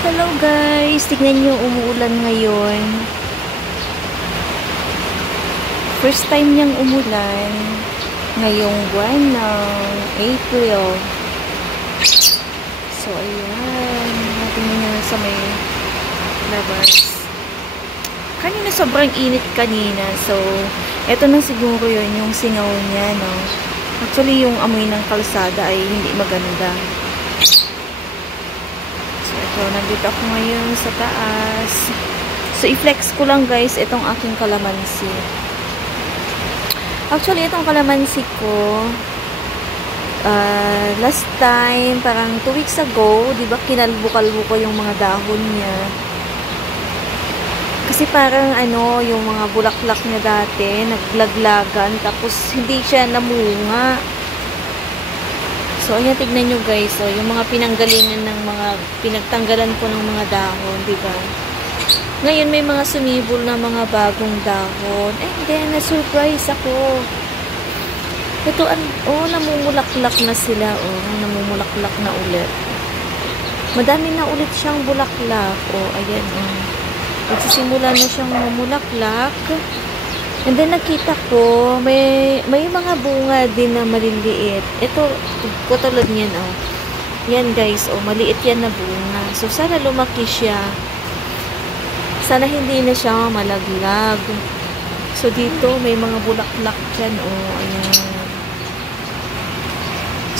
Hello guys, tignan nyo, umuulan ngayon. First time niyang umulan ngayong buwan ng April. So ayan, tingnan nyo sa may labas. Kanina sobrang init kanina, so eto na siguro yun yung singaw niya, no? Actually yung amoy ng kalsada ay hindi maganda. So, nandito ako ngayon sa taas. So, i-flex ko lang guys itong aking kalamansi. Actually, itong kalamansi ko, last time, parang 2 weeks ago, di ba, kinalbo-kalbo ko yung mga dahon niya. Kasi parang, yung mga bulaklak niya dati, naglaglagan, tapos hindi siya namunga. So, ayan, tignan nyo guys. So, yung mga pinanggalingan ng mga, pinagtanggalan ko ng mga dahon, diba? Ngayon, may mga sumibol na mga bagong dahon. And then, na-surprise ako. Ito, namumulaklak na sila, namumulaklak na ulit. Madami na ulit siyang bulaklak. Ayan, nagsisimula na siyang mamulaklak. And then, nakita ko, may mga bunga din na maliliit. Ito, katulad niyan, Yan, guys, maliit yan na bunga. So, sana lumaki siya. Sana hindi na siya malaglag. So, dito, may mga bulaklak dyan, ayan.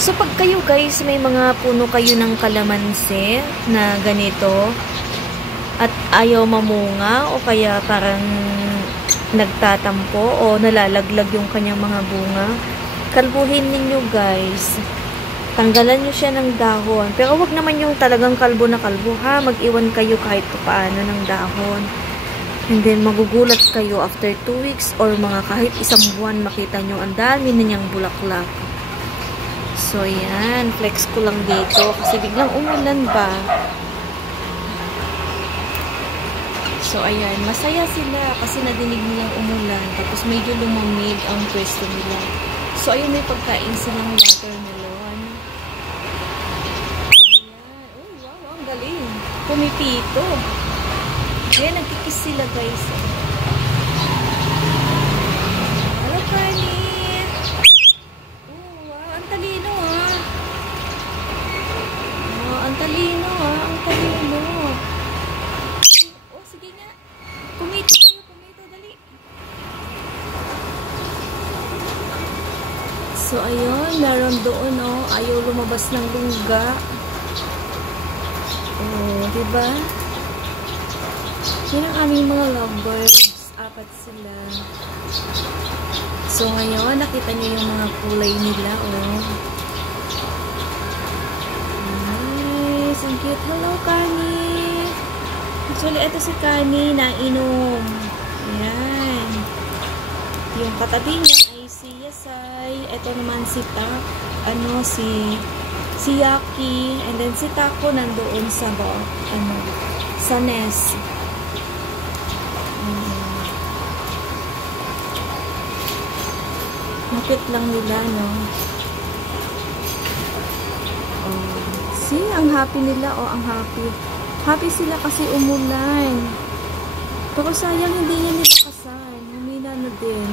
So, pag kayo, guys, may mga puno kayo ng kalamansi na ganito, at ayaw mamunga, o kaya parang nagtatampo o nalalaglag yung kanyang mga bunga, kalbuhin ninyo guys. Tanggalan nyo siya ng dahon. Pero wag naman yung talagang kalbo na kalbo, ha. Mag-iwan kayo kahit paano ng dahon. And then magugulat kayo after 2 weeks or mga kahit isang buwan, makita nyo ang dami na niyang bulaklak. So yan, flex ko lang dito kasi biglang umulan ba. So, ayan, masaya sila kasi nadinig nilang umulan. Tapos, medyo lumamig ang pwesto nila. So, ayun, may pagkain silang watermelon. Ayan. Oh, wow, ang galing. Pumipito. Ayan, nagkikis sila, guys. Hello, Carly. Oh, wow, ang talino, ang talino, ang talino. Pumito kayo, dali. So, ayun, meron doon, ayaw lumabas ng lungga. Diba? Yan ang aming mga lovebirds. 4 sila. So, ngayon, nakita niyo yung mga kulay nila, Nice, ang cute. Hello, Kani. Actually, ito si Kani na inom. Ayan. Yung katabi niya ay si Yasay. Ito naman si Tak. Si Yaki. And then si Tako nandoon sa sa nest. Napit lang nila, no? See, ang happy nila, ang happy. Happy sila kasi umulan. Pero sayang hindi niya nila kasal. Humina na din.